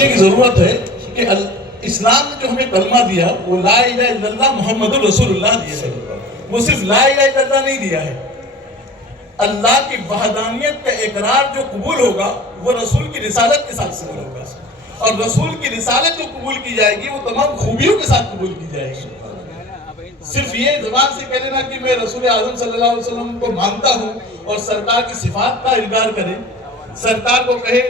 سمجھنے کی ضرورت ہے کہ اسلام نے جو ہمیں کلمہ دیا وہ لا الہ الا اللہ محمد رسول اللہ دیا ہے. وہ صرف لا الہ الا اللہ نہیں دیا ہے، اللہ کی وحدانیت کا اقرار جو قبول ہوگا وہ رسول کی رسالت کے ساتھ قبول ہوگا، اور رسول کی رسالت جو قبول کی جائے گی وہ تمام خوبیوں کے ساتھ قبول کی جائے گی. صرف یہ زبان سے کہہ لینا کہ میں رسول اعظم صلی اللہ علیہ وسلم کو مانتا ہوں اور سرکار کی صفات کا انکار کرے، سرکار کو کہے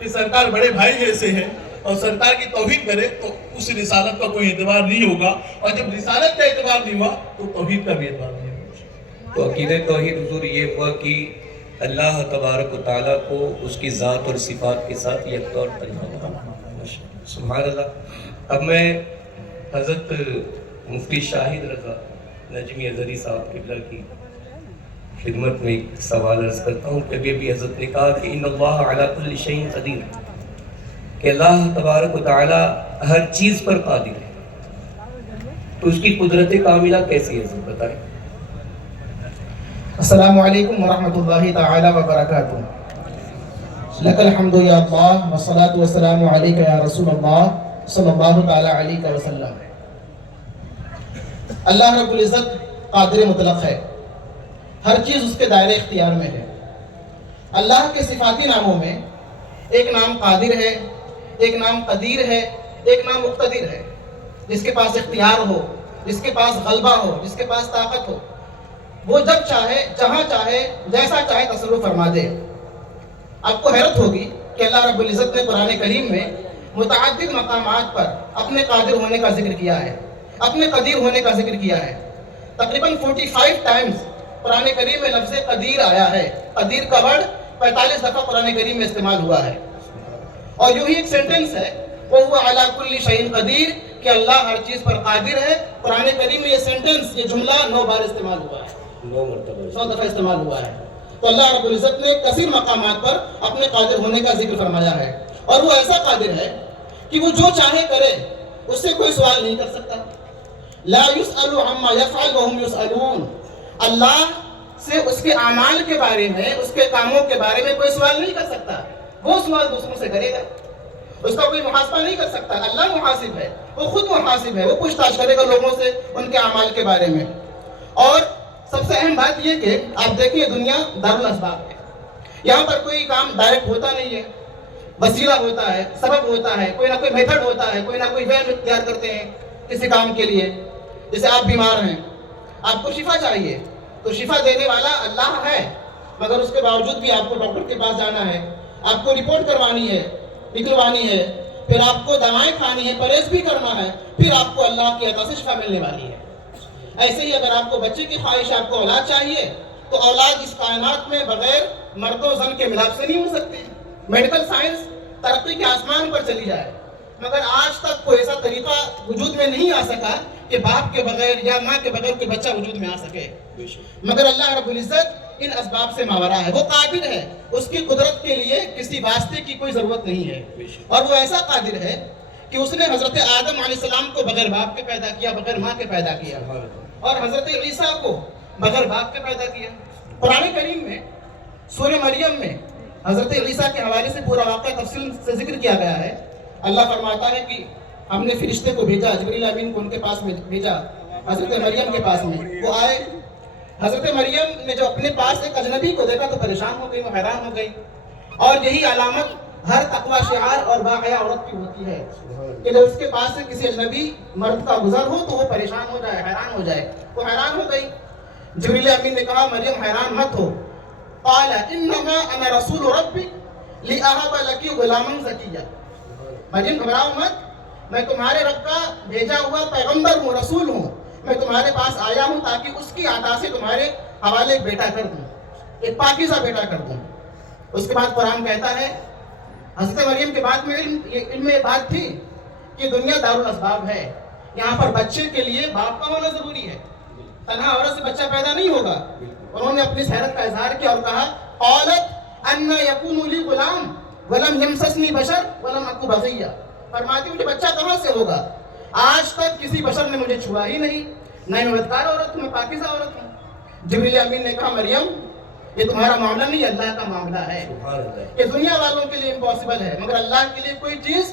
کہ سرکار بڑے بھائی جیسے ہیں اور سرکار کی توحید کرے، تو اس رسالت کا کوئی اعتبار نہیں ہوگا، اور جب رسالت کا اعتبار نہیں ہوا تو توحید کا بھی اعتبار نہیں ہوگا. تو عقیدہ توحید حضور یہ ہوا کہ اللہ تبارک و تعالیٰ کو اس کی ذات اور صفات کے ساتھ یکتا اور تنہا بنانا. سبحان اللہ. اب میں حضرت مفتی شاہد رضا نجمی ازہری صاحب قبلہ کی خدمت میں ایک سوال عرض کرتا ہوں کہ ابھی حضرت نے کہا کہ ان اللہ علی کل شیء قدیر، کہ اللہ تبارک و تعالیٰ ہر چیز پر قادر ہے، تو اس کی قدرت کاملہ کیسی ہے حضرت بتائیں. السلام علیکم ورحمۃ اللہ تعالی وبرکاتہ. لک الحمد یا اللہ والصلاة والسلام علیک یا رسول اللہ صلی اللہ تعالی علیہ وسلم. اللہ رب العزت قادر مطلق ہے، ہر چیز اس کے دائرے اختیار میں ہے. اللہ کے صفاتی ناموں میں ایک نام قادر ہے، ایک نام قدیر ہے، ایک نام مقتدر ہے. جس کے پاس اختیار ہو، جس کے پاس غلبہ ہو، جس کے پاس طاقت ہو، وہ جب چاہے، جہاں چاہے، جیسا چاہے تصرف فرما دے. آپ کو حیرت ہوگی کہ اللہ رب العزت نے قرآن کریم میں متعدد مقامات پر اپنے قادر ہونے کا ذکر کیا ہے، اپنے قدیر ہونے کا ذکر کیا ہے. تقریباً 45 ٹائمز قرآن کریم میں لفظ قدیر آیا ہے. قدیر کا ورڈ 45 دفعہ قرآن کریم میں استعمال ہوا ہے. اور یوں ہی ایک سینٹنس ہے وَهُوَ عَلَى كُلِّ شَيْءٍ قَدِيرٌ، کہ اللہ ہر چیز پر قادر ہے. قرآن کریم میں یہ سینٹنس، یہ جملہ 9 بار استعمال ہوا ہے، 9 دفعہ استعمال ہوا ہے. تو اللہ رب العزت نے کثیر مقامات پر اپنے قادر ہونے کا ذکر فرمایا ہے. اور وہ ایسا قادر ہے کہ وہ جو چاہے کرے، اس سے کوئی سوال نہیں کر سکتا. لا يسأل عما يفعل وهم يسألون. اللہ سے اس کے اعمال کے بارے میں، اس کے کاموں کے بارے میں کوئی سوال نہیں کر سکتا. وہ سوال دوسروں سے کرے گا، اس کا کوئی محاسبہ نہیں کر سکتا. اللہ محاسب ہے، وہ خود محاسب ہے، وہ پوچھ تاچھ کرے گا لوگوں سے ان کے اعمال کے بارے میں. اور سب سے اہم بات یہ کہ آپ دیکھیے دنیا دارالاسباب ہے. یہاں پر کوئی کام ڈائریکٹ ہوتا نہیں ہے، وسیلہ ہوتا ہے، سبب ہوتا ہے، کوئی نہ کوئی میتھڈ ہوتا ہے، کوئی نہ کوئی وے اختیار کرتے ہیں کسی کام کے لیے. جیسے آپ بیمار ہیں، آپ کو شفا چاہیے، تو شفا دینے والا اللہ ہے، مگر اس کے باوجود بھی آپ کو ڈاکٹر کے پاس جانا ہے، آپ کو رپورٹ کروانی ہے، نکلوانی ہے، پھر آپ کو دوائیں کھانی ہے، پرہیز بھی کرنا ہے، پھر آپ کو اللہ کی عطا سے شفا ملنے والی ہے. ایسے ہی اگر آپ کو بچے کی خواہش ہے، آپ کو اولاد چاہیے، تو اولاد اس کائنات میں بغیر مرد و زن کے ملاپ سے نہیں ہو سکتی. میڈیکل سائنس ترقی کے آسمان پر چلی جائے، مگر آج تک کوئی ایسا طریقہ وجود میں نہیں آ سکا کہ باپ کے بغیر یا ماں کے بغیر کوئی بچہ وجود میں آ سکے. مگر اللہ رب العزت ان اسباب سے ماورا ہے، وہ قادر ہے، اس کی قدرت کے لیے کسی واسطے کی کوئی ضرورت نہیں ہے. اور وہ ایسا قادر ہے کہ اس نے حضرت آدم علیہ السلام کو بغیر باپ کے پیدا کیا، بغیر ماں کے پیدا کیا، اور حضرت عیسیٰ کو بغیر باپ کے پیدا کیا. قرآن کریم میں سورہ مریم میں حضرت عیسیٰ کے حوالے سے پورا واقعہ تفصیل سے ذکر کیا گیا ہے. اللہ فرماتا ہے کہ ہم نے فرشتے کو بھیجا، جبریل امین کو ان کے پاس میں بھیجا، حضرت مریم کے پاس میں وہ آئے. حضرت مریم نے جو اپنے پاس ایک اجنبی کو دیکھا تو پریشان ہو گئی، وہ حیران ہو گئی. اور یہی علامت ہر تقوی شعار اور باحیا عورت کی ہوتی ہے کہ جب اس کے پاس سے کسی اجنبی مرد کا گزر ہو تو وہ پریشان ہو جائے، حیران ہو جائے. وہ حیران ہو گئی. جبریل امین نے کہا مریم حیران مت ہو. قال انما انا رسول ربک لاہب لک غلاما زکیا. مریم گھبراؤ مت، میں تمہارے رب کا بھیجا ہوا پیغمبر ہوں، رسول ہوں. میں تمہارے پاس آیا ہوں تاکہ اس کی عطا سے تمہارے حوالے ایک بیٹا کر دوں، ایک پاکیزہ بیٹا کر دوں. اس کے بعد قرآن کہتا ہے حضرت مریم کے بعد میں علم میں بات تھی کہ دنیا دارالاسباب ہے، یہاں پر بچے کے لیے باپ کا ہونا ضروری ہے. تنہا عورت سے بچہ پیدا نہیں ہوگا. انہوں نے اپنی حیرت کا اظہار کیا اور کہا قالت ان یکون لی غلام ولم یمسسنی بشر ولم اکو بغیہ. فرماتی مجھے بچہ کہاں سے ہوگا، آج تک کسی بشر نے مجھے چھوا ہی نہیں، میں بدکار عورت ہوں، میں پاکیزہ عورت ہوں. جبریل امین نے کہا مریم یہ تمہارا معاملہ نہیں، اللہ کا معاملہ ہے. یہ دنیا والوں کے لیے امپاسبل ہے، مگر اللہ کے لیے کوئی چیز